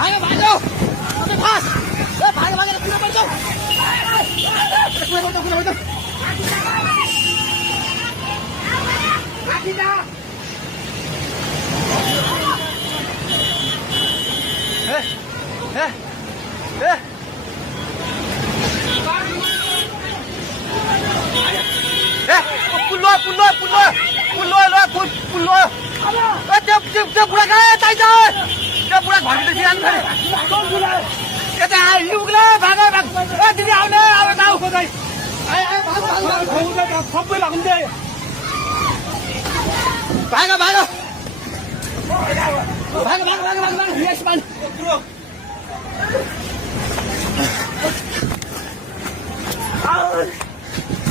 भाग्यो भाग्यो फास ए भाग्यो भागेर कुन पर्छ कुन आखिदा पुल्लो त्यो बुढा कहाँ चाहिन्छ त्यो बुढा घरभित्र सिरानु पऱ्यो यता आइपुग्ला भाग ए दिदी आउने अब गाउँ खोज्दै सबै लाग्ने भाग भाग भाग भाग भाग भाग भाग यस मान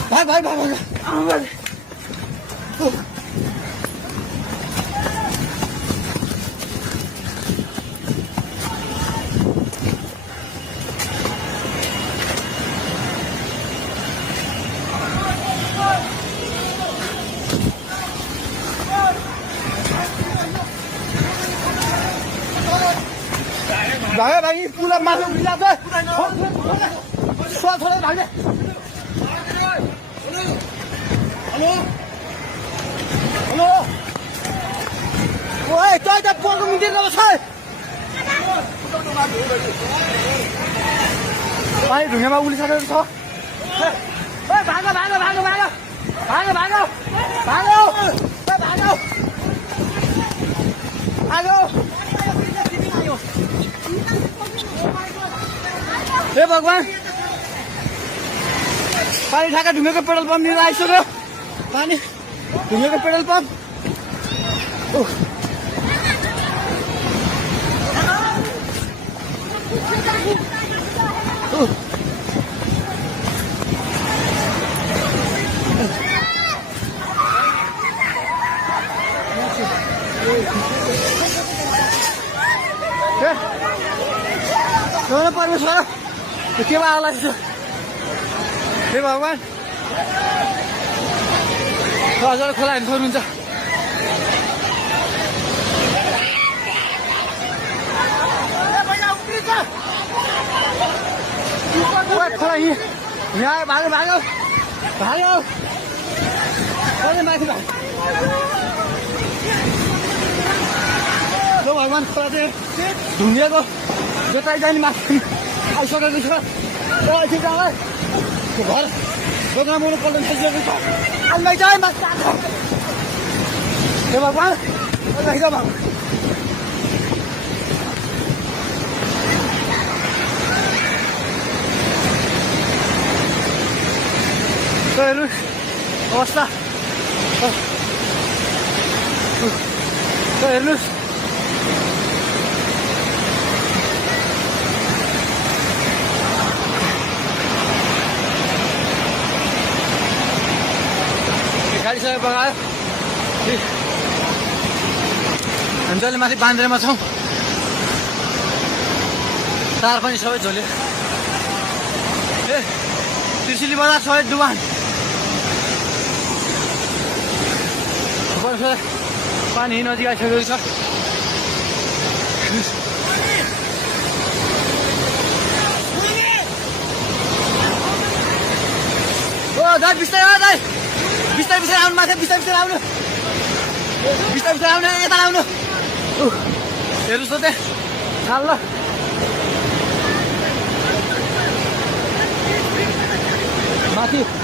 भाग भाग भाग भाग भागे भागी पुला माथि उभिला छ छोडे भागे हेलो हेलो ओए तै त पोको मिटिङ गर्छ भाइ ढुङ्गामा उलिसकेको छ ए भागो भागो भागो भागो भागो भागो भागो ए भागो भागो हे भगवान पानी ठाका ढुङ्गाको पेट्रोल पम्प लिएर आइसक्यो पानी ढुङ्गाको पेट्रोल पम्प परमेश्वर के आला हे भगवान हजुर खोला हेर्नु सक्नुहुन्छ खोला यहाँ भागो भागो भागो माथि भागो भगवान खोला चाहिँ ढुङ्गेको जोताइ जाने माथि आइसकेको छ एकछिन जाँदै घर दोकान बोल्नु पल्टन थालिसकेको छ आइमै जाए माथि हे भगवान भगवान हेर्नु अवस्था हेर्नुहोस् गाडी सबै बगायो हामी जहिले माथि बान्द्रेमा छौँ तार पनि सबै झोल्यो ए त्रिशुली बजार सबै डुबान पानी नजिक आइसकेको छ ओ दाइ बिस्तारै दाइ बिस्तारै बिस्तारै आउनु माथि बिस्तारै बिस्तारै आउनु बिस्तारै बिस्तारै आउनु यता आउनु हेर्नुहोस् त त्यहाँ हाल ल माथि